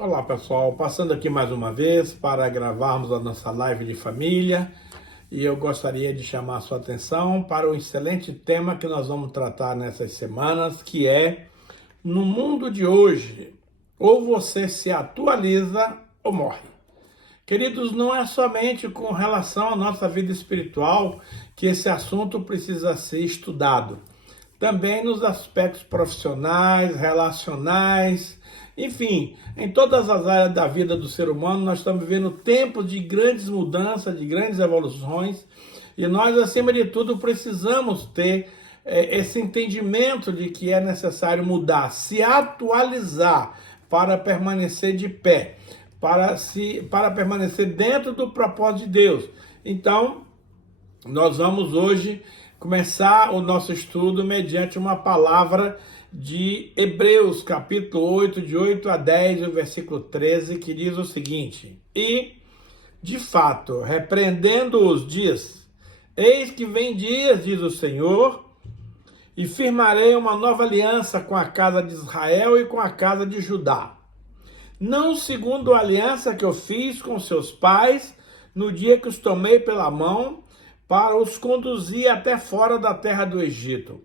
Olá pessoal, passando aqui mais uma vez para gravarmos a nossa live de família e eu gostaria de chamar a sua atenção para o excelente tema que nós vamos tratar nessas semanas, que é: no mundo de hoje, ou você se atualiza ou morre. Queridos, não é somente com relação à nossa vida espiritual que esse assunto precisa ser estudado. Também nos aspectos profissionais, relacionais, enfim, em todas as áreas da vida do ser humano, nós estamos vivendo tempos de grandes mudanças, de grandes evoluções, e nós, acima de tudo, precisamos ter esse entendimento de que é necessário mudar, se atualizar para permanecer de pé, para permanecer dentro do propósito de Deus. Então, nós vamos hoje começar o nosso estudo mediante uma palavra de Hebreus, capítulo 8, de 8 a 10, o versículo 13, que diz o seguinte: E, de fato, repreendendo-os, diz: Eis que vem dias, diz o Senhor, e firmarei uma nova aliança com a casa de Israel e com a casa de Judá. Não segundo a aliança que eu fiz com seus pais, no dia que os tomei pela mão, para os conduzir até fora da terra do Egito.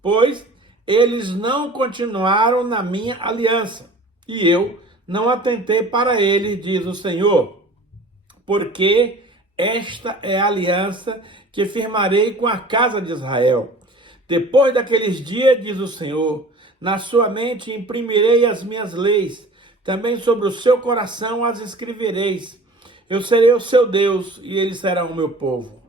Pois eles não continuaram na minha aliança, e eu não atentei para eles, diz o Senhor, porque esta é a aliança que firmarei com a casa de Israel. Depois daqueles dias, diz o Senhor, na sua mente imprimirei as minhas leis, também sobre o seu coração as escrevereis. Eu serei o seu Deus, e eles serão o meu povo.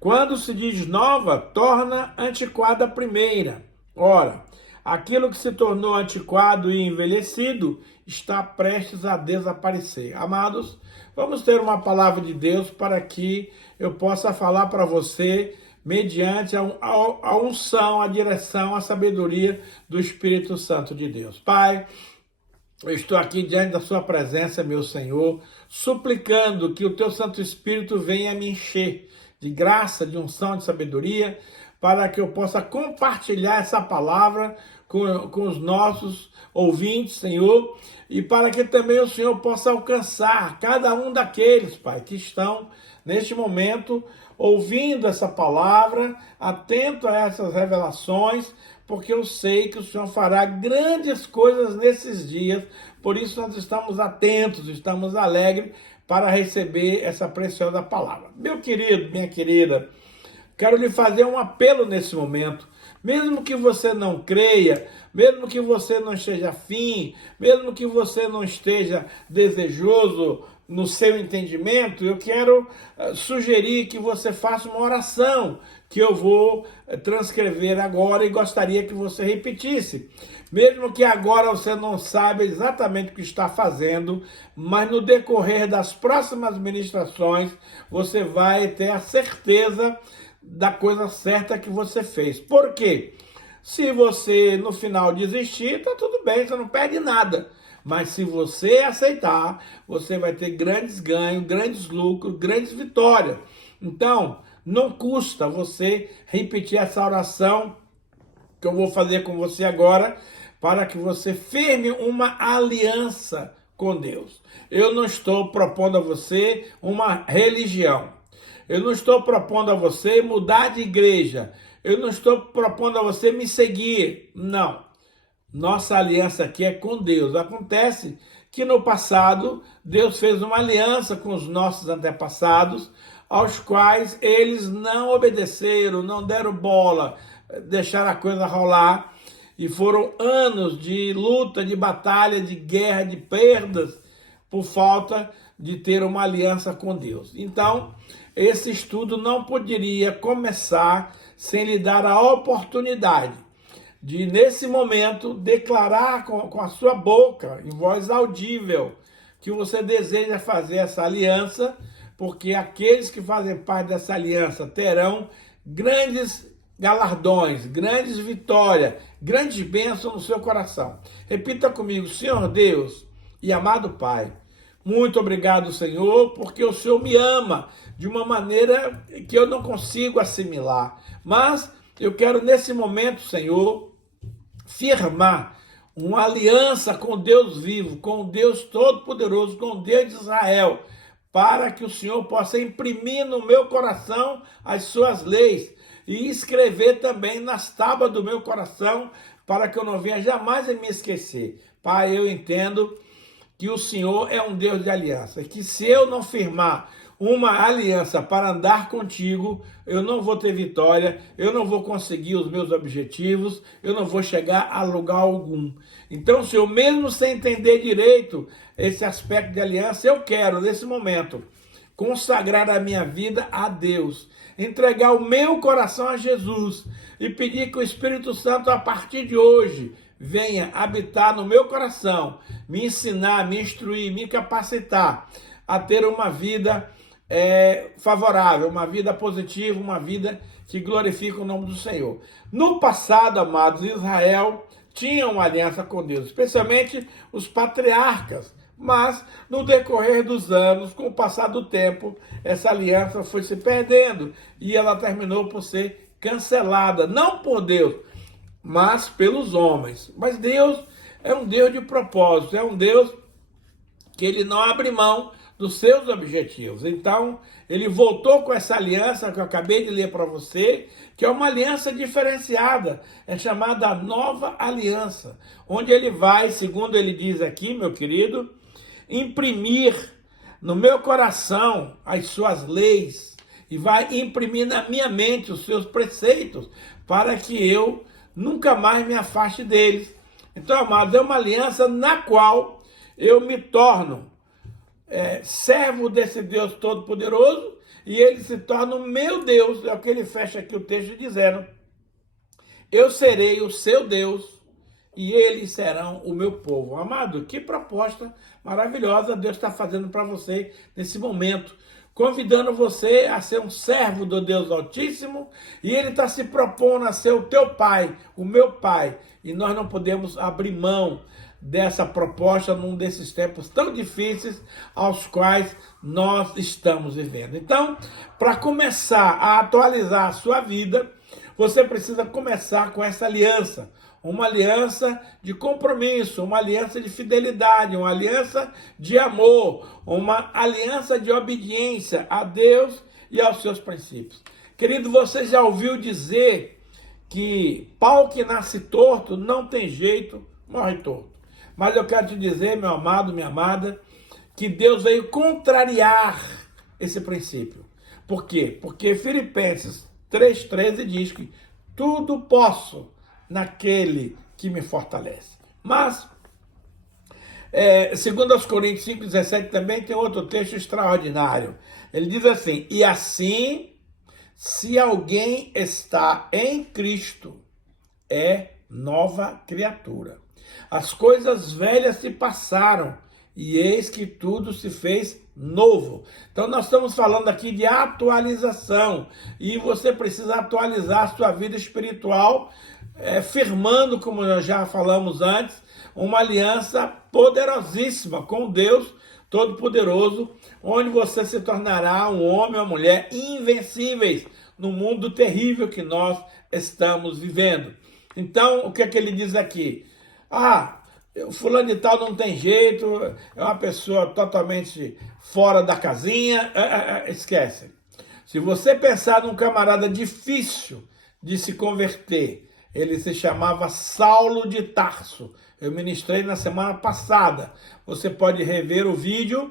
Quando se diz nova, torna antiquada a primeira. Ora, aquilo que se tornou antiquado e envelhecido está prestes a desaparecer. Amados, vamos ter uma palavra de Deus para que eu possa falar para você mediante a unção, a direção, a sabedoria do Espírito Santo de Deus. Pai, eu estou aqui diante da sua presença, meu Senhor, suplicando que o teu Santo Espírito venha me encher de graça, de unção, de sabedoria, para que eu possa compartilhar essa palavra com os nossos ouvintes, Senhor, e para que também o Senhor possa alcançar cada um daqueles, Pai, que estão neste momento ouvindo essa palavra, atento a essas revelações, porque eu sei que o Senhor fará grandes coisas nesses dias, por isso nós estamos atentos, estamos alegres para receber essa preciosa palavra. Meu querido, minha querida, quero lhe fazer um apelo nesse momento. Mesmo que você não creia, mesmo que você não esteja afim, mesmo que você não esteja desejoso no seu entendimento, eu quero sugerir que você faça uma oração que eu vou transcrever agora e gostaria que você repetisse. Mesmo que agora você não saiba exatamente o que está fazendo, mas no decorrer das próximas ministrações você vai ter a certeza da coisa certa que você fez. Por quê? Se você no final desistir, tá tudo bem, você não perde nada. Mas se você aceitar, você vai ter grandes ganhos, grandes lucros, grandes vitórias. Então, não custa você repetir essa oração que eu vou fazer com você agora, para que você firme uma aliança com Deus. Eu não estou propondo a você uma religião. Eu não estou propondo a você mudar de igreja. Eu não estou propondo a você me seguir. Não. Nossa aliança aqui é com Deus. Acontece que no passado, Deus fez uma aliança com os nossos antepassados, aos quais eles não obedeceram, não deram bola, deixaram a coisa rolar. E foram anos de luta, de batalha, de guerra, de perdas, por falta de ter uma aliança com Deus. Então, esse estudo não poderia começar sem lhe dar a oportunidade de, nesse momento, declarar com a sua boca, em voz audível, que você deseja fazer essa aliança, porque aqueles que fazem parte dessa aliança terão grandes galardões, grandes vitórias, grandes bênçãos no seu coração. Repita comigo: Senhor Deus e amado Pai, muito obrigado, Senhor, porque o Senhor me ama de uma maneira que eu não consigo assimilar. Mas eu quero, nesse momento, Senhor, firmar uma aliança com Deus vivo, com Deus Todo-Poderoso, com Deus de Israel, para que o Senhor possa imprimir no meu coração as suas leis e escrever também nas tábuas do meu coração, para que eu não venha jamais a me esquecer. Pai, eu entendo que o Senhor é um Deus de aliança, que se eu não firmar uma aliança para andar contigo, eu não vou ter vitória, eu não vou conseguir os meus objetivos, eu não vou chegar a lugar algum. Então, Senhor, mesmo sem entender direito esse aspecto de aliança, eu quero, nesse momento, consagrar a minha vida a Deus, entregar o meu coração a Jesus e pedir que o Espírito Santo, a partir de hoje, venha habitar no meu coração, me ensinar, me instruir, me capacitar a ter uma vida favorável, uma vida positiva, uma vida que glorifica o nome do Senhor. No passado, amados, Israel tinha uma aliança com Deus, especialmente os patriarcas, mas no decorrer dos anos, com o passar do tempo, essa aliança foi se perdendo e ela terminou por ser cancelada, não por Deus, mas pelos homens. Mas Deus é um Deus de propósito, é um Deus que ele não abre mão dos seus objetivos. Então, ele voltou com essa aliança que eu acabei de ler para você, que é uma aliança diferenciada, é chamada Nova Aliança, onde ele vai, segundo ele diz aqui, meu querido, imprimir no meu coração as suas leis e vai imprimir na minha mente os seus preceitos para que eu nunca mais me afaste deles. Então, amados, é uma aliança na qual eu me torno servo desse Deus Todo-Poderoso e ele se torna o meu Deus. É o que ele fecha aqui o texto dizendo: eu serei o seu Deus e eles serão o meu povo. Amado, que proposta maravilhosa Deus está fazendo para você nesse momento, convidando você a ser um servo do Deus Altíssimo, e ele está se propondo a ser o teu pai, o meu pai, e nós não podemos abrir mão dessa proposta num desses tempos tão difíceis aos quais nós estamos vivendo. Então, para começar a atualizar a sua vida, você precisa começar com essa aliança, uma aliança de compromisso, uma aliança de fidelidade, uma aliança de amor, uma aliança de obediência a Deus e aos seus princípios. Querido, você já ouviu dizer que pau que nasce torto não tem jeito, morre torto. Mas eu quero te dizer, meu amado, minha amada, que Deus veio contrariar esse princípio. Por quê? Porque Filipenses 3,13 diz que tudo posso naquele que me fortalece. Mas, segundo aos Coríntios 5,17 também tem outro texto extraordinário. Ele diz assim: e assim, se alguém está em Cristo, é nova criatura. As coisas velhas se passaram e eis que tudo se fez novo. Então nós estamos falando aqui de atualização e você precisa atualizar a sua vida espiritual, firmando, como nós já falamos antes, uma aliança poderosíssima com Deus Todo-Poderoso, onde você se tornará um homem ou uma mulher invencíveis no mundo terrível que nós estamos vivendo. Então, o que é que ele diz aqui? O fulano de tal não tem jeito, é uma pessoa totalmente fora da casinha. Esquece. Se você pensar num camarada difícil de se converter, ele se chamava Saulo de Tarso. Eu ministrei na semana passada. Você pode rever o vídeo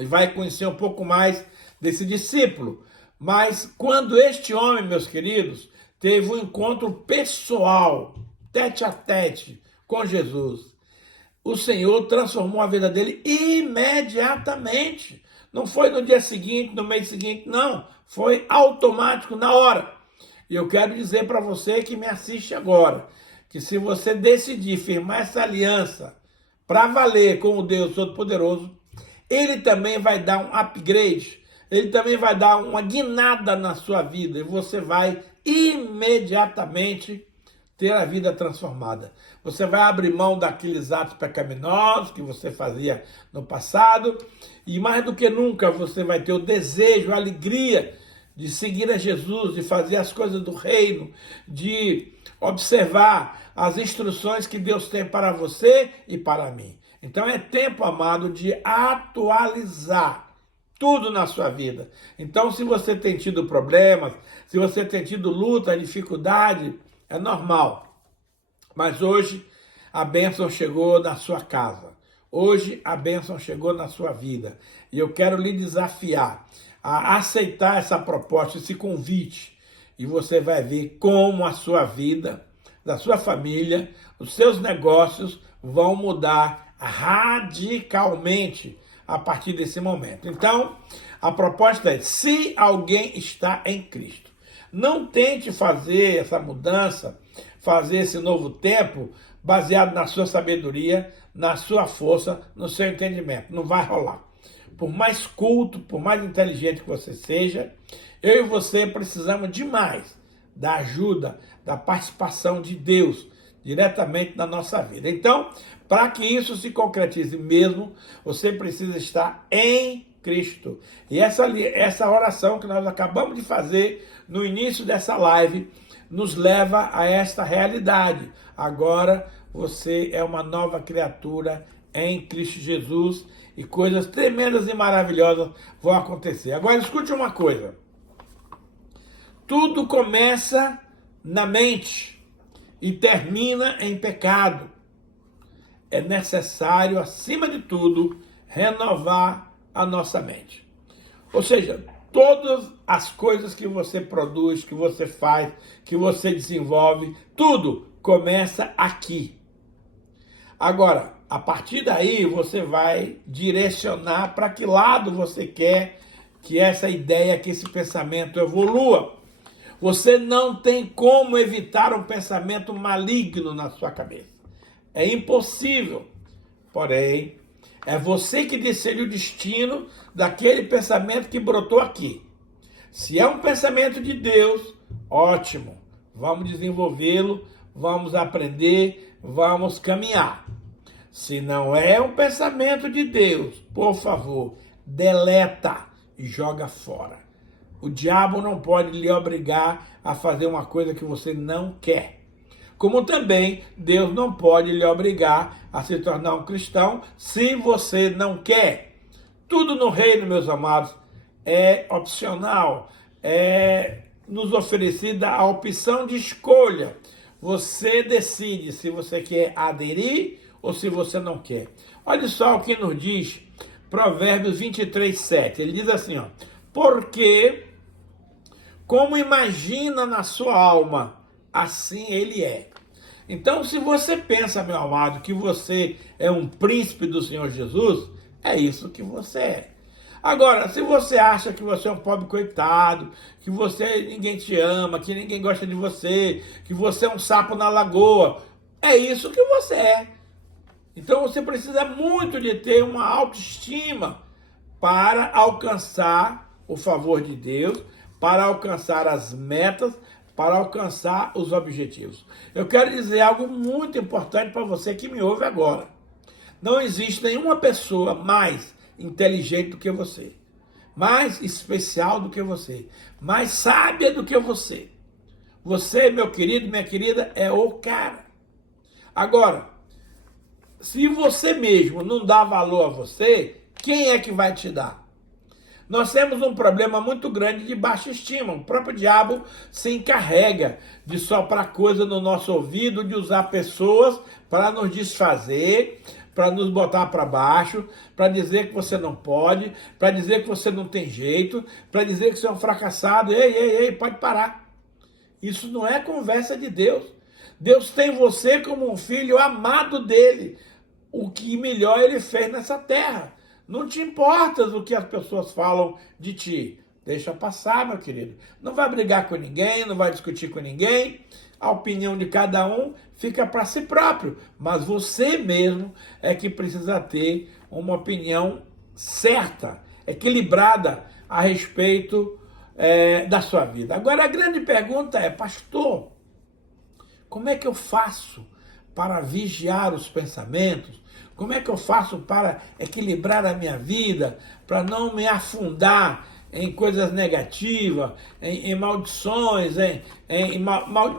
e vai conhecer um pouco mais desse discípulo. Mas quando este homem, meus queridos, teve um encontro pessoal, tete a tete, com Jesus, o Senhor transformou a vida dele imediatamente. Não foi no dia seguinte, no mês seguinte, não. Foi automático, na hora. E eu quero dizer para você que me assiste agora, que se você decidir firmar essa aliança para valer com o Deus Todo-Poderoso, ele também vai dar um upgrade, ele também vai dar uma guinada na sua vida e você vai imediatamente ter a vida transformada. Você vai abrir mão daqueles atos pecaminosos que você fazia no passado e mais do que nunca você vai ter o desejo, a alegria de seguir a Jesus, de fazer as coisas do reino, de observar as instruções que Deus tem para você e para mim. Então é tempo, amado, de atualizar tudo na sua vida. Então, se você tem tido problemas, se você tem tido luta, dificuldade, é normal. Mas hoje a bênção chegou na sua casa. Hoje a bênção chegou na sua vida. E eu quero lhe desafiar a aceitar essa proposta, esse convite. E você vai ver como a sua vida, da sua família, os seus negócios vão mudar radicalmente a partir desse momento. Então, a proposta é: se alguém está em Cristo, não tente fazer essa mudança, fazer esse novo tempo baseado na sua sabedoria, na sua força, no seu entendimento. Não vai rolar. Por mais culto, por mais inteligente que você seja, eu e você precisamos demais da ajuda, da participação de Deus diretamente na nossa vida. Então, para que isso se concretize mesmo, você precisa estar em Cristo. E essa oração que nós acabamos de fazer no início dessa live nos leva a esta realidade. Agora você é uma nova criatura em Cristo Jesus e coisas tremendas e maravilhosas vão acontecer. Agora escute uma coisa. Tudo começa na mente e termina em pecado. É necessário, acima de tudo, renovar a nossa mente. Ou seja, todas as coisas que você produz, que você faz, que você desenvolve, tudo começa aqui. Agora, a partir daí, você vai direcionar para que lado você quer que essa ideia, que esse pensamento evolua. Você não tem como evitar um pensamento maligno na sua cabeça. É impossível. Porém, é você que decide o destino daquele pensamento que brotou aqui. Se é um pensamento de Deus, ótimo. Vamos desenvolvê-lo, vamos aprender, vamos caminhar. Se não é um pensamento de Deus, por favor, deleta e joga fora. O diabo não pode lhe obrigar a fazer uma coisa que você não quer. Como também Deus não pode lhe obrigar a se tornar um cristão se você não quer. Tudo no reino, meus amados, é opcional, é nos oferecida a opção de escolha. Você decide se você quer aderir ou se você não quer. Olha só o que nos diz Provérbios 23:7. Ele diz assim, ó: porque como imagina na sua alma, assim ele é. Então, se você pensa, meu amado, que você é um príncipe do Senhor Jesus, é isso que você é. Agora, se você acha que você é um pobre coitado, que ninguém te ama, que ninguém gosta de você, que você é um sapo na lagoa, é isso que você é. Então você precisa muito de ter uma autoestima para alcançar o favor de Deus, para alcançar as metas, para alcançar os objetivos. Eu quero dizer algo muito importante para você que me ouve agora. Não existe nenhuma pessoa mais inteligente do que você, mais especial do que você, mais sábia do que você. Você, meu querido, minha querida, é o cara. Agora, se você mesmo não dá valor a você, quem é que vai te dar? Nós temos um problema muito grande de baixa estima. O próprio diabo se encarrega de soprar coisa no nosso ouvido, de usar pessoas para nos desfazer, para nos botar para baixo, para dizer que você não pode, para dizer que você não tem jeito, para dizer que você é um fracassado. Ei, pode parar. Isso não é conversa de Deus. Deus tem você como um filho amado dele. O que melhor ele fez nessa terra. Não te importas o que as pessoas falam de ti. Deixa passar, meu querido. Não vai brigar com ninguém, não vai discutir com ninguém. A opinião de cada um fica para si próprio. Mas você mesmo é que precisa ter uma opinião certa, equilibrada a respeito da sua vida. Agora, a grande pergunta é: pastor, como é que eu faço para vigiar os pensamentos? Como é que eu faço para equilibrar a minha vida, para não me afundar em coisas negativas, em maldições, em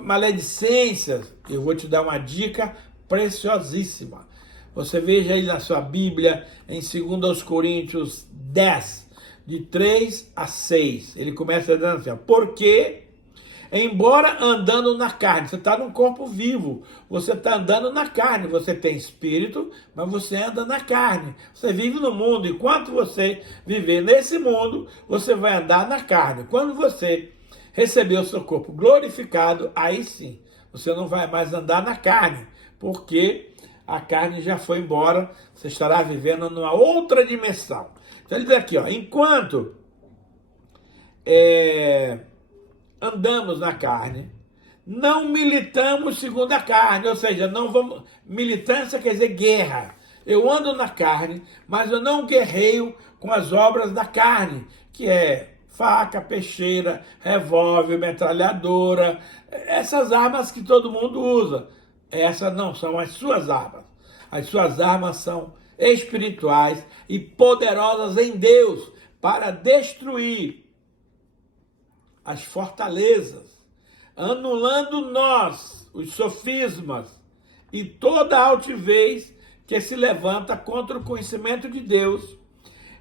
maledicências, eu vou te dar uma dica preciosíssima. Você veja aí na sua Bíblia, em 2 Coríntios 10, de 3 a 6. Ele começa dizendo assim, porque, embora andando na carne, você está num corpo vivo, você está andando na carne, você tem espírito, mas você anda na carne. Você vive no mundo, enquanto você viver nesse mundo, você vai andar na carne. Quando você receber o seu corpo glorificado, aí sim, você não vai mais andar na carne, porque a carne já foi embora, você estará vivendo numa outra dimensão. Então ele diz aqui, ó, enquanto andamos na carne, não militamos segundo a carne, ou seja, não vamos. Militância quer dizer guerra. Eu ando na carne, mas eu não guerreio com as obras da carne, que é faca, peixeira, revólver, metralhadora, essas armas que todo mundo usa. Essas não são as suas armas. As suas armas são espirituais e poderosas em Deus para destruir as fortalezas, anulando nós os sofismas e toda a altivez que se levanta contra o conhecimento de Deus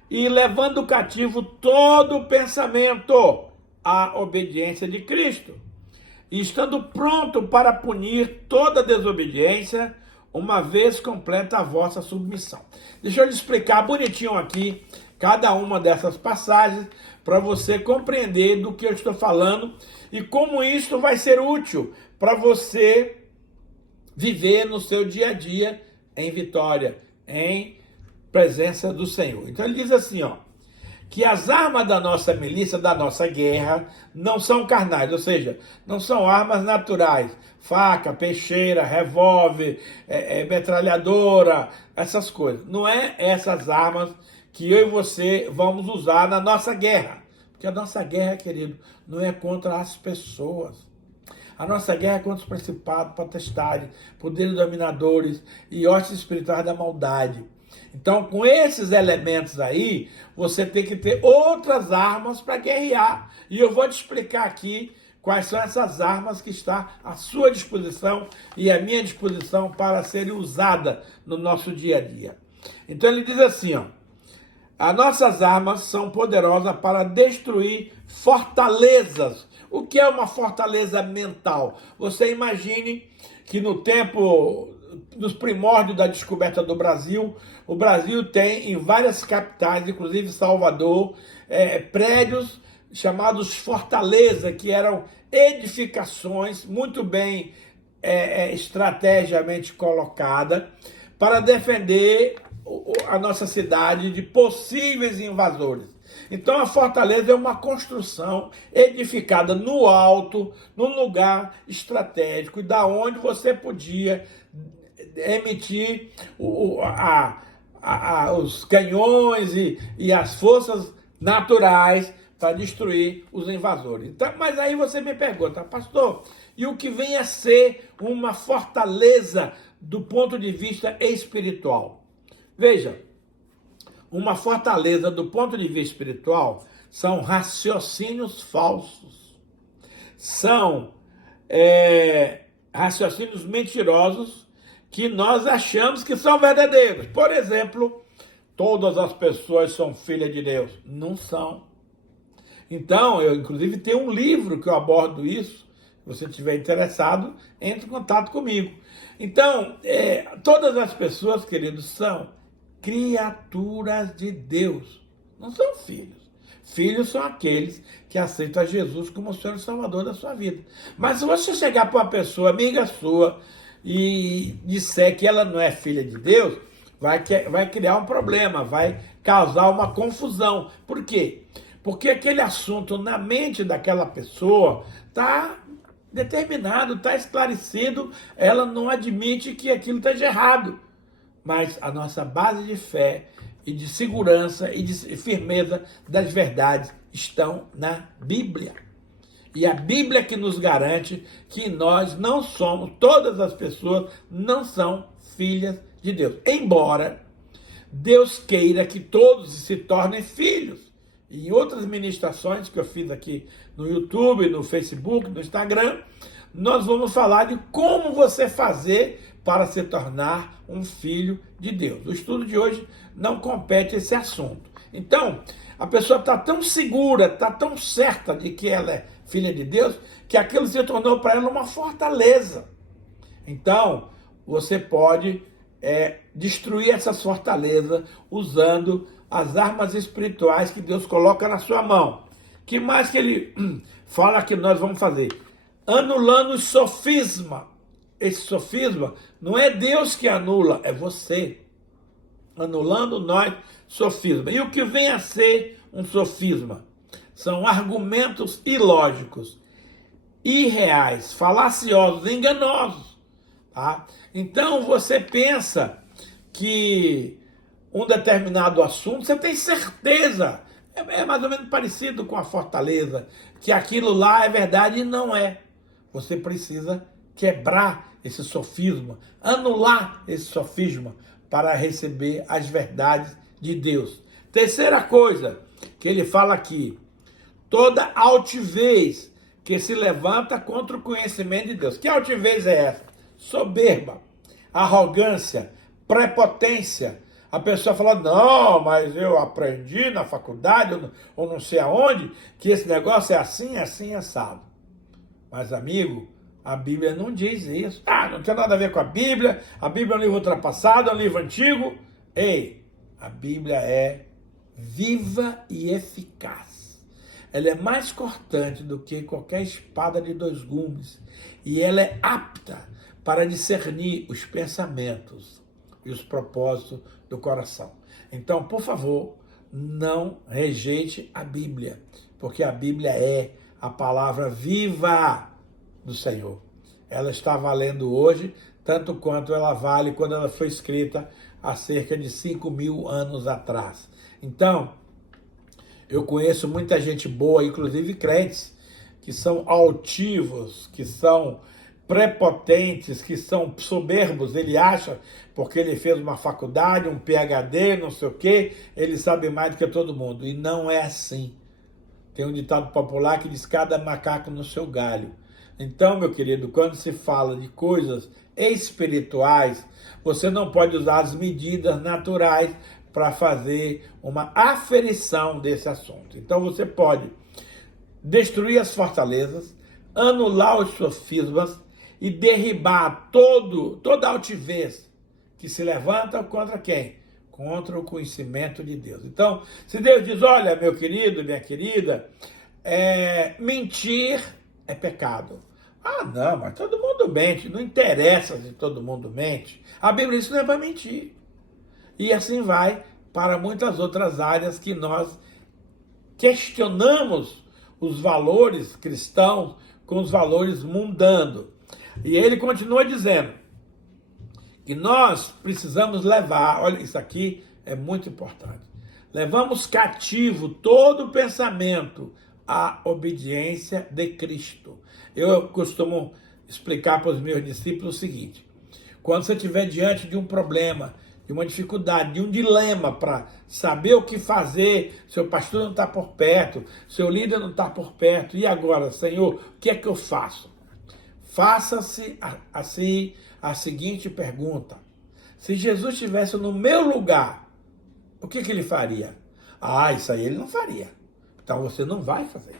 e levando cativo todo o pensamento à obediência de Cristo, e estando pronto para punir toda desobediência, uma vez completa a vossa submissão. Deixa eu lhe explicar bonitinho aqui cada uma dessas passagens para você compreender do que eu estou falando e como isso vai ser útil para você viver no seu dia a dia em vitória, em presença do Senhor. Então ele diz assim, ó, que as armas da nossa milícia, da nossa guerra, não são carnais, ou seja, não são armas naturais, faca, peixeira, revólver, metralhadora, essas coisas. Não é essas armas que eu e você vamos usar na nossa guerra, porque a nossa guerra, querido, não é contra as pessoas. A nossa guerra é contra os principados, potestades, poderes dominadores e hostes espirituais da maldade. Então, com esses elementos aí, você tem que ter outras armas para guerrear. E eu vou te explicar aqui quais são essas armas que estão à sua disposição e à minha disposição para serem usadas no nosso dia a dia. Então, ele diz assim, ó, as nossas armas são poderosas para destruir fortalezas. O que é uma fortaleza mental? Você imagine que no tempo, nos primórdios da descoberta do Brasil, o Brasil tem em várias capitais, inclusive Salvador, prédios chamados fortaleza, que eram edificações muito bem estrategicamente colocadas para defender a nossa cidade de possíveis invasores. Então a fortaleza é uma construção edificada no alto, num lugar estratégico, da onde você podia emitir os canhões e as forças naturais para destruir os invasores. Então, mas aí você me pergunta, pastor, e o que vem a ser uma fortaleza do ponto de vista espiritual? Veja, uma fortaleza do ponto de vista espiritual são raciocínios falsos, são raciocínios mentirosos que nós achamos que são verdadeiros. Por exemplo, todas as pessoas são filhas de Deus. Não são. Então, eu inclusive tenho um livro que eu abordo isso. Se você estiver interessado, entre em contato comigo. Então, todas as pessoas, queridos, são criaturas de Deus. Não são filhos. Filhos são aqueles que aceitam a Jesus como o Senhor e Salvador da sua vida. Mas se você chegar para uma pessoa, amiga sua, e disser que ela não é filha de Deus, vai criar um problema, vai causar uma confusão. Por quê? Porque aquele assunto na mente daquela pessoa está determinado, está esclarecido, ela não admite que aquilo esteja errado. Mas a nossa base de fé e de segurança e de firmeza das verdades estão na Bíblia. E a Bíblia que nos garante que nós não somos, todas as pessoas não são filhas de Deus. Embora Deus queira que todos se tornem filhos. e outras ministrações que eu fiz aqui no YouTube, no Facebook, no Instagram, nós vamos falar de como você fazer para se tornar um filho de Deus. O estudo de hoje não compete esse assunto. Então, a pessoa está tão segura, está tão certa de que ela é filha de Deus, que aquilo se tornou para ela uma fortaleza. Então, você pode destruir essa fortaleza usando as armas espirituais que Deus coloca na sua mão. Que mais que ele fala que nós vamos fazer? Anulando o sofisma. Esse sofisma não é Deus que anula, é você. Anulando nós sofisma. E o que vem a ser um sofisma? São argumentos ilógicos, irreais, falaciosos, enganosos. Tá? Então você pensa que um determinado assunto, você tem certeza, é mais ou menos parecido com a fortaleza, que aquilo lá é verdade e não é. Você precisa quebrar esse sofisma, anular esse sofisma para receber as verdades de Deus. Terceira coisa que ele fala aqui, toda altivez que se levanta contra o conhecimento de Deus. Que altivez é essa? Soberba, arrogância, prepotência. A pessoa fala, não, mas eu aprendi na faculdade ou não sei aonde que esse negócio é assim, assim, assado. Mas, amigo, a Bíblia não diz isso. Ah, não tem nada a ver com a Bíblia é um livro ultrapassado, é um livro antigo. Ei, a Bíblia é viva e eficaz. Ela é mais cortante do que qualquer espada de dois gumes. E ela é apta para discernir os pensamentos e os propósitos do coração. Então, por favor, não rejeite a Bíblia, porque a Bíblia é a palavra viva do Senhor. Ela está valendo hoje, tanto quanto ela vale quando ela foi escrita há cerca de 5.000 anos atrás. Então, eu conheço muita gente boa, inclusive crentes, que são altivos, que são prepotentes, que são soberbos. Ele acha, porque ele fez uma faculdade, um PhD, não sei o quê, ele sabe mais do que todo mundo. E não é assim. Tem um ditado popular que diz, cada macaco no seu galho. Então, meu querido, quando se fala de coisas espirituais, você não pode usar as medidas naturais para fazer uma aferição desse assunto. Então, você pode destruir as fortalezas, anular os sofismas e derribar toda altivez que se levanta contra quem? Contra o conhecimento de Deus. Então, se Deus diz, olha, meu querido, minha querida, mentir é pecado. Ah, não, mas todo mundo mente, não interessa se todo mundo mente. A Bíblia diz que não é para mentir. E assim vai para muitas outras áreas que nós questionamos os valores cristãos com os valores mundanos. E ele continua dizendo que nós precisamos levar, olha, isso aqui é muito importante, levamos cativo todo pensamento à obediência de Cristo. Eu costumo explicar para os meus discípulos o seguinte, quando você estiver diante de um problema, de uma dificuldade, de um dilema para saber o que fazer, seu pastor não está por perto, seu líder não está por perto, e agora, Senhor, o que é que eu faço? Faça-se assim a seguinte pergunta, se Jesus estivesse no meu lugar, o que ele faria? Ah, isso aí ele não faria, então você não vai fazer.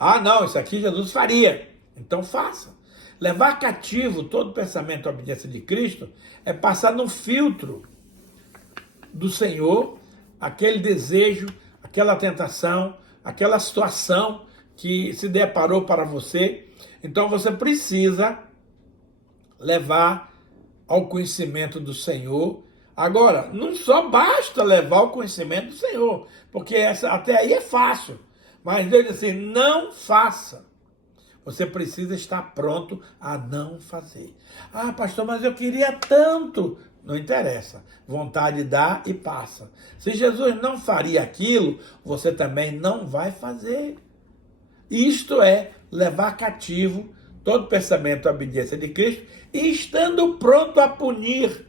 Ah, não, isso aqui Jesus faria, então faça. Levar cativo todo pensamento à obediência de Cristo é passar no filtro do Senhor, aquele desejo, aquela tentação, aquela situação que se deparou para você. Então você precisa levar ao conhecimento do Senhor. Agora, não só basta levar ao conhecimento do Senhor, porque até aí é fácil. Mas Deus diz assim, não faça. Você precisa estar pronto a não fazer. Ah, pastor, mas eu queria tanto. Não interessa. Vontade dá e passa. Se Jesus não faria aquilo, você também não vai fazer. Isto é levar cativo todo pensamento à obediência de Cristo e estando pronto a punir,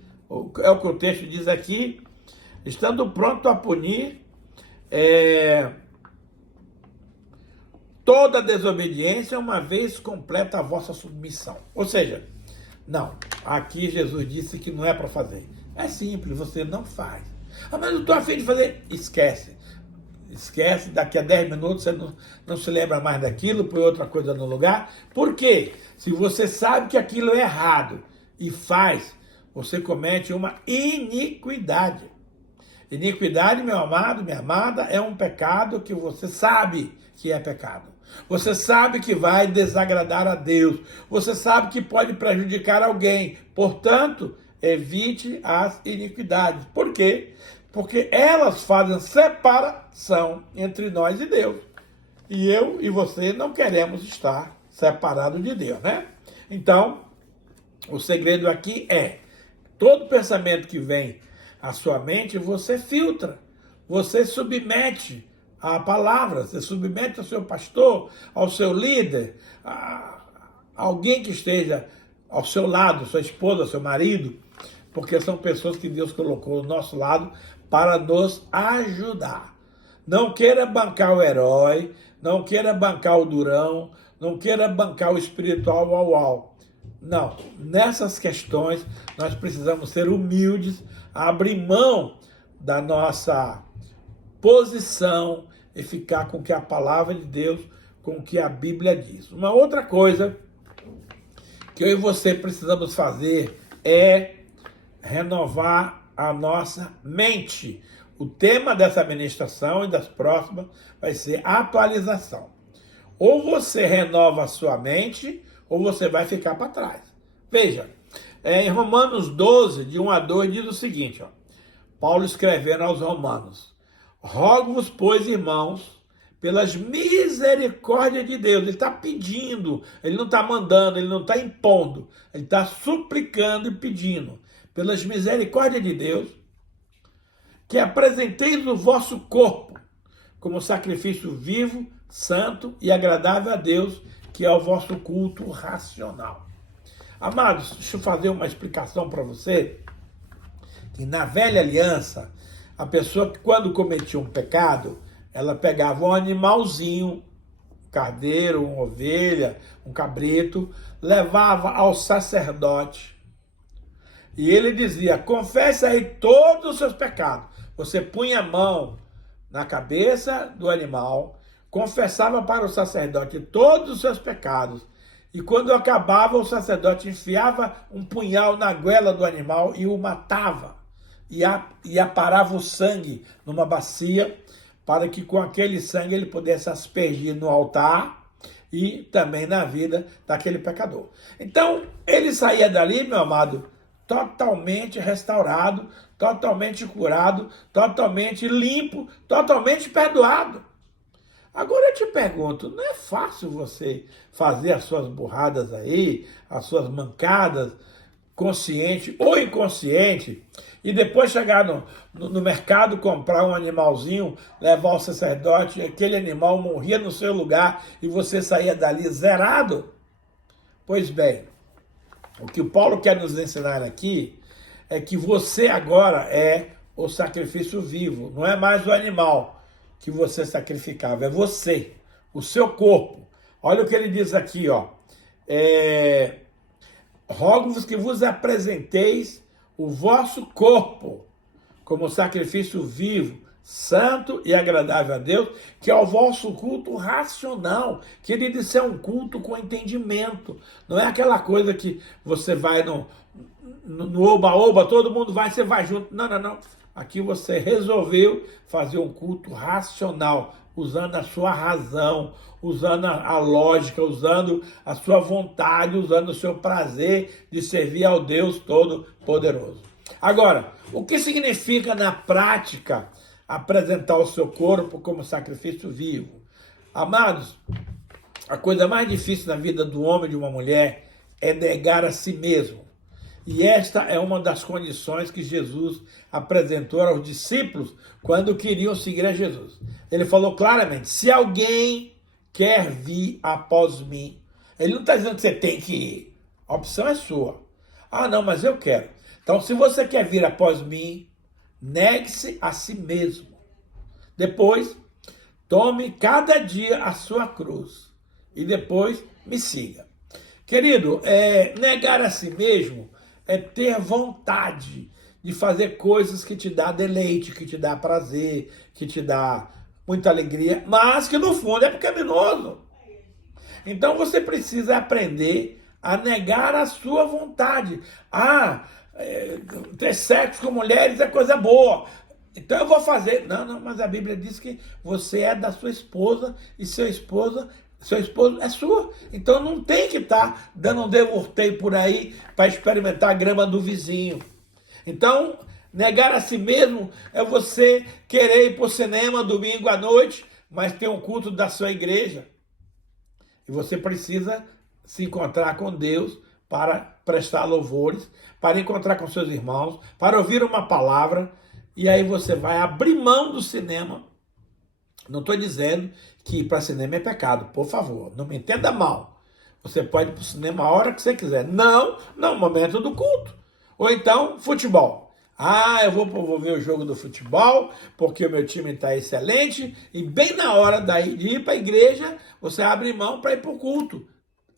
é o que o texto diz aqui, estando pronto a punir toda desobediência, uma vez completa a vossa submissão. Ou seja, não, aqui Jesus disse que não é para fazer. É simples, você não faz. Ah, mas eu estou a fim de fazer. Esquece. Esquece, daqui a 10 minutos você não se lembra mais daquilo, põe outra coisa no lugar. Por quê? Se você sabe que aquilo é errado e faz, você comete uma iniquidade. Iniquidade, meu amado, minha amada, é um pecado que você sabe que é pecado. Você sabe que vai desagradar a Deus. Você sabe que pode prejudicar alguém. Portanto, evite as iniquidades. Por quê? Porque elas fazem separação entre nós e Deus. E eu e você não queremos estar separados de Deus, né? Então, o segredo aqui é, todo pensamento que vem à sua mente, você filtra, você submete à palavra, você submete ao seu pastor, ao seu líder, a alguém que esteja ao seu lado, sua esposa, seu marido, porque são pessoas que Deus colocou ao nosso lado para nos ajudar. Não queira bancar o herói, não queira bancar o durão, não queira bancar o espiritual uau. Não, nessas questões nós precisamos ser humildes, abrir mão da nossa posição e ficar com o que a palavra de Deus, com o que a Bíblia diz. Uma outra coisa que eu e você precisamos fazer é renovar a nossa mente. O tema dessa ministração e das próximas vai ser atualização. Ou você renova a sua mente, ou você vai ficar para trás. Veja, em Romanos 12, de 1 a 2, diz o seguinte, ó, Paulo escrevendo aos Romanos: rogo-vos, pois, irmãos, pelas misericórdias de Deus. Ele está pedindo, ele não está mandando, ele não está impondo, ele está suplicando e pedindo, pelas misericórdias de Deus, que apresenteis o vosso corpo como sacrifício vivo, santo e agradável a Deus, que é o vosso culto racional. Amados, deixa eu fazer uma explicação para você, que na velha aliança, a pessoa que quando cometia um pecado, ela pegava um animalzinho, um carneiro, uma ovelha, um cabrito, levava ao sacerdote, e ele dizia: confesse aí todos os seus pecados. Você punha a mão na cabeça do animal, confessava para o sacerdote todos os seus pecados, e quando acabava, o sacerdote enfiava um punhal na goela do animal e o matava, e aparava o sangue numa bacia, para que com aquele sangue ele pudesse aspergir no altar e também na vida daquele pecador. Então, ele saía dali, meu amado, totalmente restaurado, totalmente curado, totalmente limpo, totalmente perdoado. Agora eu te pergunto, não é fácil você fazer as suas burradas aí, as suas mancadas, consciente ou inconsciente, e depois chegar no mercado, comprar um animalzinho, levar ao sacerdote, e aquele animal morria no seu lugar e você saía dali zerado? Pois bem, o que o Paulo quer nos ensinar aqui é que você agora é o sacrifício vivo, não é mais o animal que você sacrificava, é você, o seu corpo. Olha o que ele diz aqui, ó. Rogo-vos que vos apresenteis o vosso corpo como sacrifício vivo, santo e agradável a Deus, que é o vosso culto racional. Querido, isso é um culto com entendimento. Não é aquela coisa que você vai no oba-oba, todo mundo vai, você vai junto. Não, não, não. Aqui você resolveu fazer um culto racional, usando a sua razão, usando a lógica, usando a sua vontade, usando o seu prazer de servir ao Deus Todo-Poderoso. Agora, o que significa na prática apresentar o seu corpo como sacrifício vivo? Amados, a coisa mais difícil na vida do homem e de uma mulher é negar a si mesmo. E esta é uma das condições que Jesus apresentou aos discípulos quando queriam seguir a Jesus. Ele falou claramente: se alguém quer vir após mim, ele não está dizendo que você tem que ir, a opção é sua. Ah, não, mas eu quero. Então, se você quer vir após mim, negue-se a si mesmo. Depois, Tome cada dia a sua cruz e depois me siga. Querido, negar a si mesmo é ter vontade de fazer coisas que te dá deleite, que te dá prazer, que te dá muita alegria, mas que no fundo é pecaminoso. Então você precisa aprender a negar a sua vontade. Ter sexo com mulheres é coisa boa. Então eu vou fazer. Não, mas a Bíblia diz que você é da sua esposa e seu esposo é sua. Então não tem que estar dando um devorteio por aí para experimentar a grama do vizinho. Então, negar a si mesmo é você querer ir para o cinema domingo à noite, mas ter um culto da sua igreja. E você precisa se encontrar com Deus para prestar louvores, para encontrar com seus irmãos, para ouvir uma palavra, e aí você vai abrir mão do cinema. Não estou dizendo que ir para cinema é pecado, por favor, não me entenda mal. Você pode ir para o cinema a hora que você quiser. Não no momento do culto. Ou então, futebol. Eu vou ver o jogo do futebol, porque o meu time está excelente, e bem na hora de ir para a igreja, você abre mão para ir para o culto,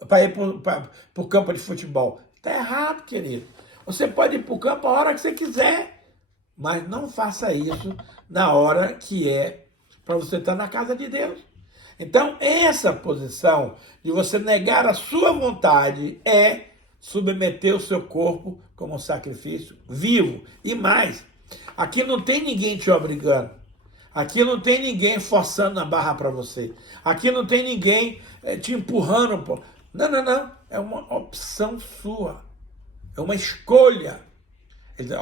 para ir para o campo de futebol. Está errado, querido. Você pode ir para o campo a hora que você quiser, mas não faça isso na hora que é para você estar na casa de Deus. Então, essa posição de você negar a sua vontade é submeter o seu corpo como um sacrifício vivo. E mais, aqui não tem ninguém te obrigando. Aqui não tem ninguém forçando a barra para você. Aqui não tem ninguém te empurrando. Não. É uma opção sua. É uma escolha.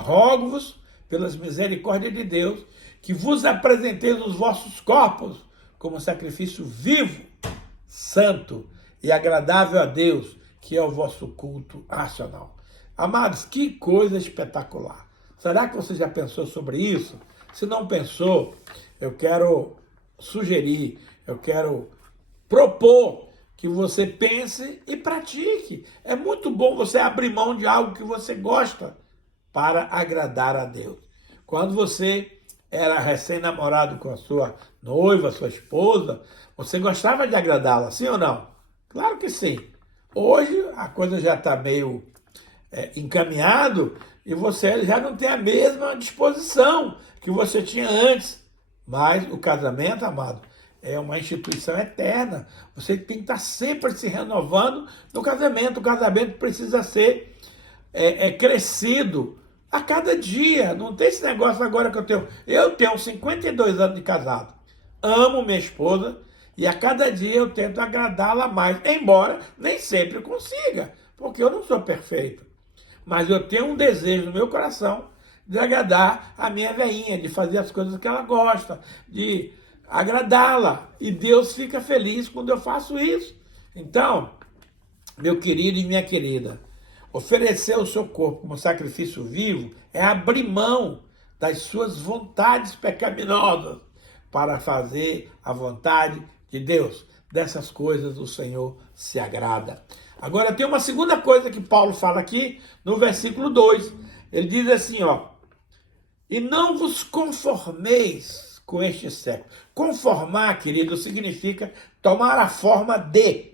Rogo-vos, pelas misericórdias de Deus, que vos apresenteis os vossos corpos como sacrifício vivo, santo e agradável a Deus, que é o vosso culto racional. Amados, que coisa espetacular. Será que você já pensou sobre isso? Se não pensou, eu quero sugerir, eu quero propor que você pense e pratique. É muito bom você abrir mão de algo que você gosta para agradar a Deus. Quando você era recém-namorado com a sua noiva, sua esposa, você gostava de agradá-la, sim ou não? Claro que sim. Hoje a coisa já está meio encaminhado e você já não tem a mesma disposição que você tinha antes. Mas o casamento, amado, é uma instituição eterna. Você tem que estar sempre se renovando no casamento. O casamento precisa ser crescido a cada dia. Não tem esse negócio agora que eu tenho. Eu tenho 52 anos de casado. Amo minha esposa e a cada dia eu tento agradá-la mais. Embora nem sempre consiga, porque eu não sou perfeito. Mas eu tenho um desejo no meu coração de agradar a minha velhinha, de fazer as coisas que ela gosta, de agradá-la. E Deus fica feliz quando eu faço isso. Então, meu querido e minha querida, oferecer o seu corpo como sacrifício vivo é abrir mão das suas vontades pecaminosas para fazer a vontade de Deus. Dessas coisas o Senhor se agrada. Agora tem uma segunda coisa que Paulo fala aqui no versículo 2. Ele diz assim, e não vos conformeis com este século. Conformar, querido, significa tomar a forma de.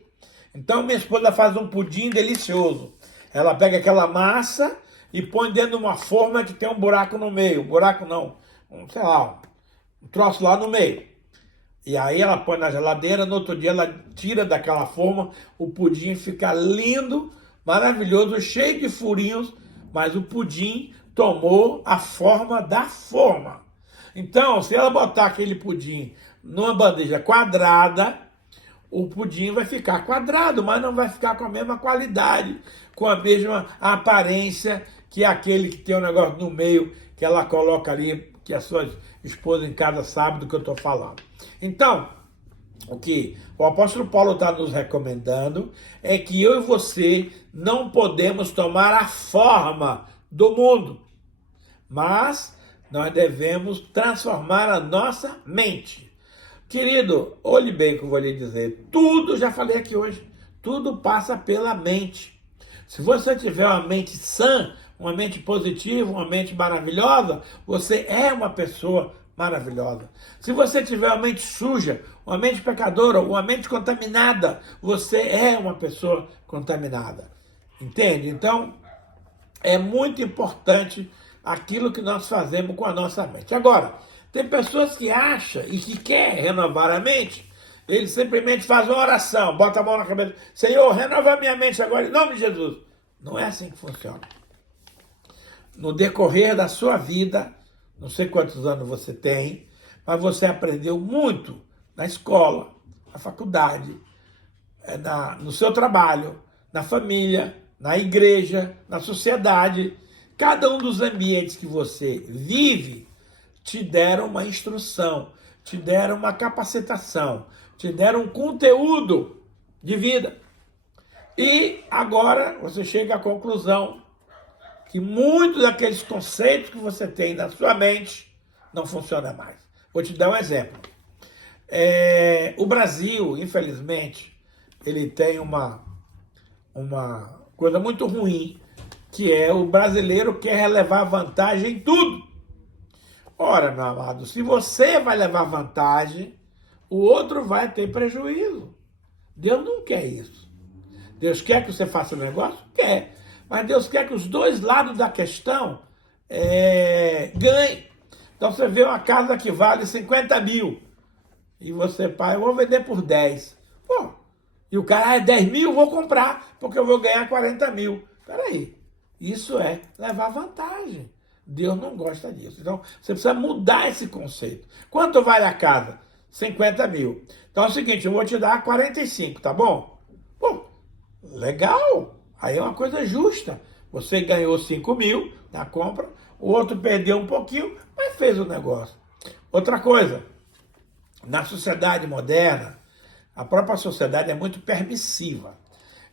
Então minha esposa faz um pudim delicioso. Ela pega aquela massa e põe dentro de uma forma que tem um buraco no meio. Buraco não, um troço lá no meio. E aí ela põe na geladeira, no outro dia ela tira daquela forma, o pudim fica lindo, maravilhoso, cheio de furinhos, mas o pudim tomou a forma da forma. Então, se ela botar aquele pudim numa bandeja quadrada, o pudim vai ficar quadrado, mas não vai ficar com a mesma qualidade, com a mesma aparência que aquele que tem um negócio no meio, que ela coloca ali, que a sua esposa em casa sabe do que eu estou falando. Então, o que o apóstolo Paulo está nos recomendando é que eu e você não podemos tomar a forma do mundo, mas nós devemos transformar a nossa mente. Querido, olhe bem o que eu vou lhe dizer. Tudo, já falei aqui hoje, tudo passa pela mente. Se você tiver uma mente sã, uma mente positiva, uma mente maravilhosa, você é uma pessoa maravilhosa. Se você tiver uma mente suja, uma mente pecadora, uma mente contaminada, você é uma pessoa contaminada. Entende? Então, é muito importante aquilo que nós fazemos com a nossa mente. Agora, tem pessoas que acham e que querem renovar a mente, eles simplesmente fazem uma oração, bota a mão na cabeça, Senhor, renova minha mente agora em nome de Jesus. Não é assim que funciona. No decorrer da sua vida, não sei quantos anos você tem, mas você aprendeu muito na escola, na faculdade, no seu trabalho, na família, na igreja, na sociedade. Cada um dos ambientes que você vive te deram uma instrução, te deram uma capacitação, te deram um conteúdo de vida. E agora você chega à conclusão que muitos daqueles conceitos que você tem na sua mente não funcionam mais. Vou te dar um exemplo. O Brasil, infelizmente, ele tem uma coisa muito ruim, que é o brasileiro quer levar vantagem em tudo. Ora, meu amado, se você vai levar vantagem, o outro vai ter prejuízo. Deus não quer isso. Deus quer que você faça o negócio? Quer. Mas Deus quer que os dois lados da questão ganhem. Então você vê uma casa que vale 50 mil. E você, pai, eu vou vender por 10. Pô, e o cara, 10 mil, vou comprar, porque eu vou ganhar 40 mil. Peraí, isso é levar vantagem. Deus não gosta disso. Então, você precisa mudar esse conceito. Quanto vale a casa? 50 mil. Então é o seguinte, eu vou te dar 45, tá bom? Pô, legal. Aí é uma coisa justa. Você ganhou 5 mil na compra, o outro perdeu um pouquinho, mas fez o negócio. Outra coisa, na sociedade moderna, a própria sociedade é muito permissiva.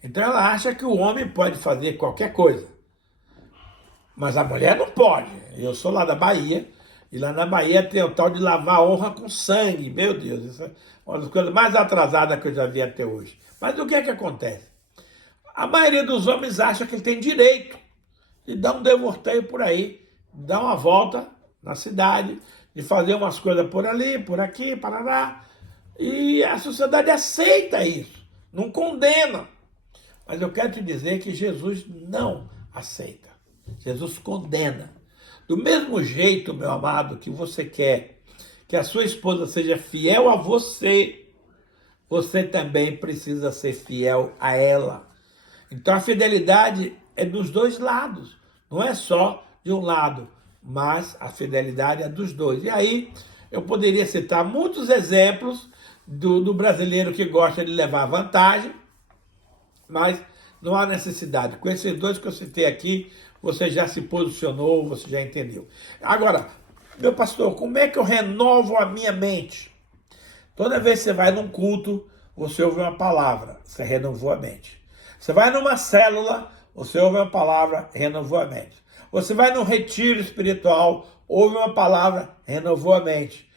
Então ela acha que o homem pode fazer qualquer coisa. Mas a mulher não pode. Eu sou lá da Bahia, e lá na Bahia tem o tal de lavar a honra com sangue. Meu Deus, isso é uma das coisas mais atrasadas que eu já vi até hoje. Mas o que é que acontece? A maioria dos homens acha que ele tem direito de dar um devorteio por aí, dar uma volta na cidade, de fazer umas coisas por ali, por aqui, parará. E a sociedade aceita isso, não condena. Mas eu quero te dizer que Jesus não aceita. Jesus condena. Do mesmo jeito, meu amado, que você quer que a sua esposa seja fiel a você, você também precisa ser fiel a ela. Então a fidelidade é dos dois lados, não é só de um lado, mas a fidelidade é dos dois. E aí eu poderia citar muitos exemplos do brasileiro que gosta de levar vantagem, mas não há necessidade. Com esses dois que eu citei aqui, você já se posicionou, você já entendeu. Agora, meu pastor, como é que eu renovo a minha mente? Toda vez que você vai num culto, você ouve uma palavra, você renovou a mente. Você vai numa célula, você ouve uma palavra, renovou a mente. Você vai num retiro espiritual, ouve uma palavra, renovou a mente.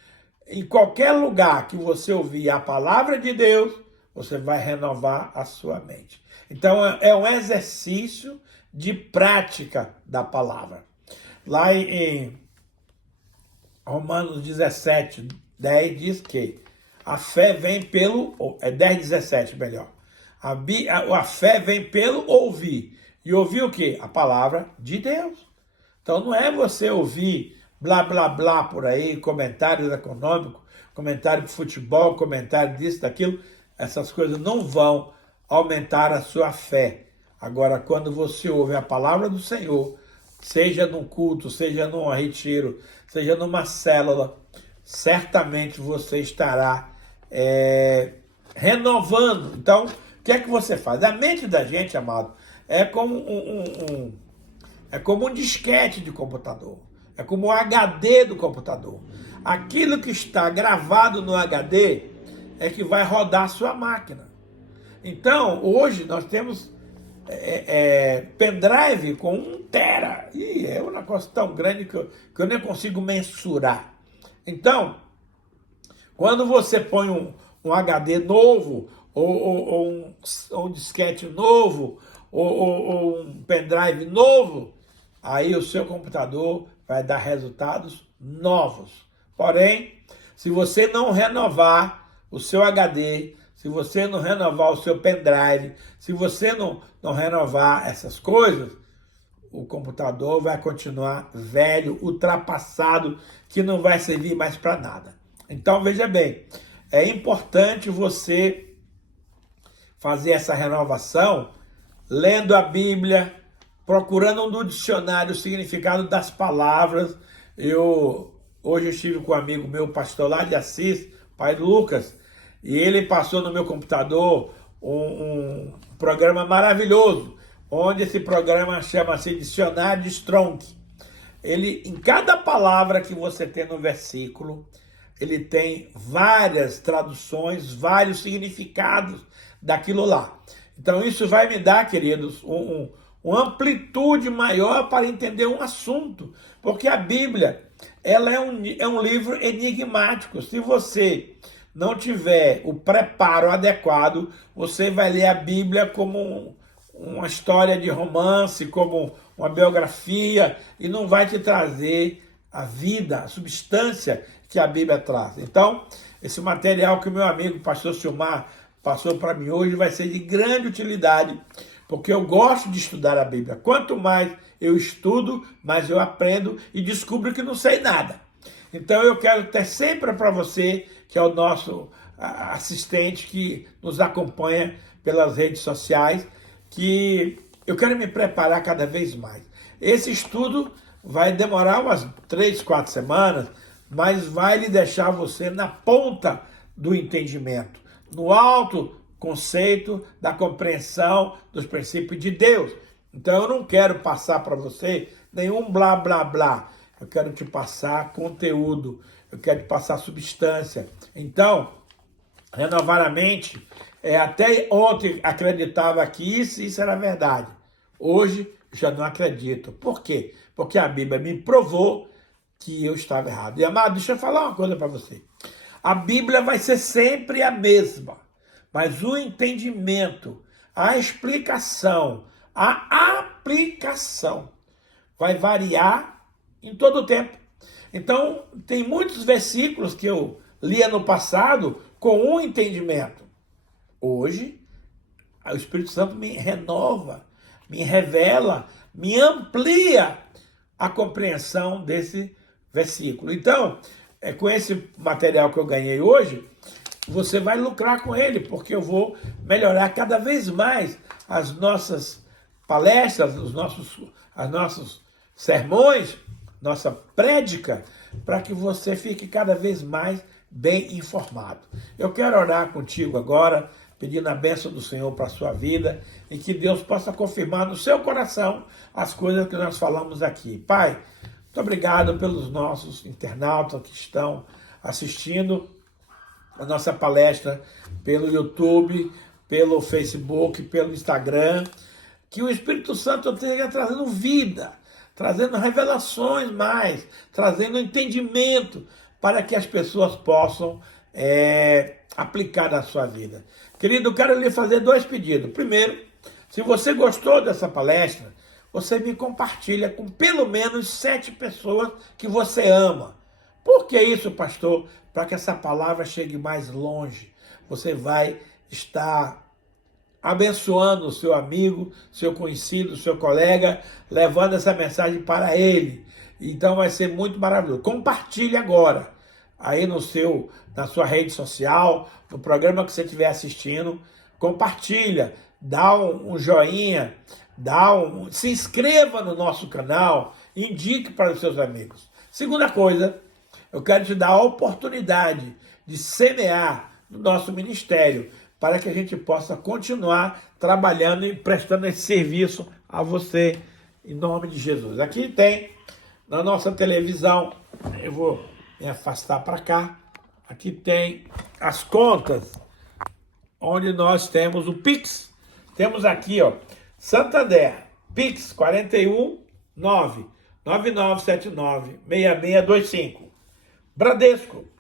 Em qualquer lugar que você ouvir a palavra de Deus, você vai renovar a sua mente. Então é um exercício de prática da palavra. Lá em Romanos 17, 10 diz que a fé vem pelo... 10, 17 melhor. A fé vem pelo ouvir. E ouvir o quê? A palavra de Deus. Então não é você ouvir blá, blá, blá por aí, comentários econômicos, comentário de futebol, comentário disso, daquilo. Essas coisas não vão aumentar a sua fé. Agora, quando você ouve a palavra do Senhor, seja num culto, seja num retiro, seja numa célula, certamente você estará renovando. Então, o que é que você faz? A mente da gente, amado, é como um disquete de computador. É como um HD do computador. Aquilo que está gravado no HD é que vai rodar a sua máquina. Então, hoje nós temos pendrive com 1 tera. E é um negócio tão grande que eu nem consigo mensurar. Então, quando você põe um HD novo, ou um disquete novo, ou um pendrive novo, aí o seu computador vai dar resultados novos. Porém, se você não renovar o seu HD, se você não renovar o seu pendrive, se você não renovar essas coisas, o computador vai continuar velho, ultrapassado, que não vai servir mais para nada. Então, veja bem, é importante você fazer essa renovação lendo a Bíblia, procurando no dicionário o significado das palavras. Hoje eu estive com um amigo meu, pastor lá de Assis, pai do Lucas, e ele passou no meu computador um programa maravilhoso, onde esse programa chama-se Dicionário de Strong. Ele, em cada palavra que você tem no versículo, ele tem várias traduções, vários significados daquilo lá. Então isso vai me dar, queridos, uma amplitude maior para entender um assunto, porque a Bíblia ela é um livro enigmático. Se você não tiver o preparo adequado, você vai ler a Bíblia como uma história de romance, como uma biografia, e não vai te trazer a vida, a substância que a Bíblia traz. Então, esse material que o meu amigo pastor Silmar passou para mim hoje vai ser de grande utilidade, porque eu gosto de estudar a Bíblia. Quanto mais eu estudo, mais eu aprendo e descubro que não sei nada. Então eu quero ter sempre para você, que é o nosso assistente que nos acompanha pelas redes sociais, que eu quero me preparar cada vez mais. Esse estudo vai demorar umas 3, 4 semanas, mas vai lhe deixar você na ponta do entendimento, no alto conceito da compreensão dos princípios de Deus. Então eu não quero passar para você nenhum blá blá blá. Eu quero te passar conteúdo, eu quero te passar substância. Então, renovar a mente, até ontem acreditava que isso era verdade. Hoje já não acredito. Por quê? Porque a Bíblia me provou que eu estava errado. E amado, deixa eu falar uma coisa para você. A Bíblia vai ser sempre a mesma, mas o entendimento, a explicação, a aplicação vai variar em todo o tempo. Então, tem muitos versículos que eu lia no passado com um entendimento. Hoje, o Espírito Santo me renova, me revela, me amplia a compreensão desse versículo. Então, com esse material que eu ganhei hoje, você vai lucrar com ele, porque eu vou melhorar cada vez mais as nossas palestras, os nossos sermões, nossa prédica, para que você fique cada vez mais bem informado. Eu quero orar contigo agora, pedindo a bênção do Senhor para a sua vida e que Deus possa confirmar no seu coração as coisas que nós falamos aqui. Pai, muito obrigado pelos nossos internautas que estão assistindo a nossa palestra pelo YouTube, pelo Facebook, pelo Instagram. Que o Espírito Santo esteja trazendo vida, trazendo revelações mais, trazendo entendimento para que as pessoas possam aplicar na sua vida. Querido, eu quero lhe fazer 2 pedidos. Primeiro, se você gostou dessa palestra, você me compartilha com pelo menos 7 pessoas que você ama. Por que isso, pastor? Para que essa palavra chegue mais longe. Você vai estar abençoando o seu amigo, seu conhecido, seu colega, levando essa mensagem para ele. Então vai ser muito maravilhoso. Compartilhe agora, aí na sua rede social, no programa que você estiver assistindo, compartilha, dá um joinha, se inscreva no nosso canal, indique para os seus amigos. Segunda coisa, eu quero te dar a oportunidade de semear no nosso ministério, para que a gente possa continuar trabalhando e prestando esse serviço a você, em nome de Jesus. Aqui tem, na nossa televisão, eu vou me afastar para cá, aqui tem as contas, onde nós temos o Pix. Temos aqui, ó, Santander, Pix 41 9 9979 6625. Bradesco,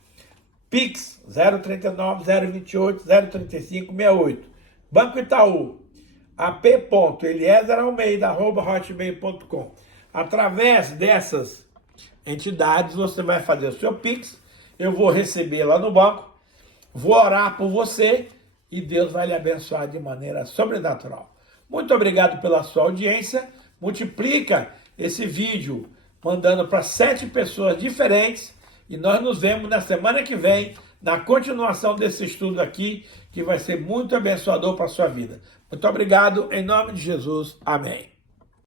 Pix 039 028 035 68. Banco Itaú, ap.eliezer.almeida@hotmail.com. Através dessas entidades você vai fazer o seu Pix eu vou receber lá no banco, vou orar por você e Deus vai lhe abençoar de maneira sobrenatural. Muito obrigado pela sua audiência. Multiplica esse vídeo mandando para 7 pessoas diferentes e nós nos vemos na semana que vem na continuação desse estudo aqui, que vai ser muito abençoador para a sua vida. Muito obrigado, em nome de Jesus. Amém.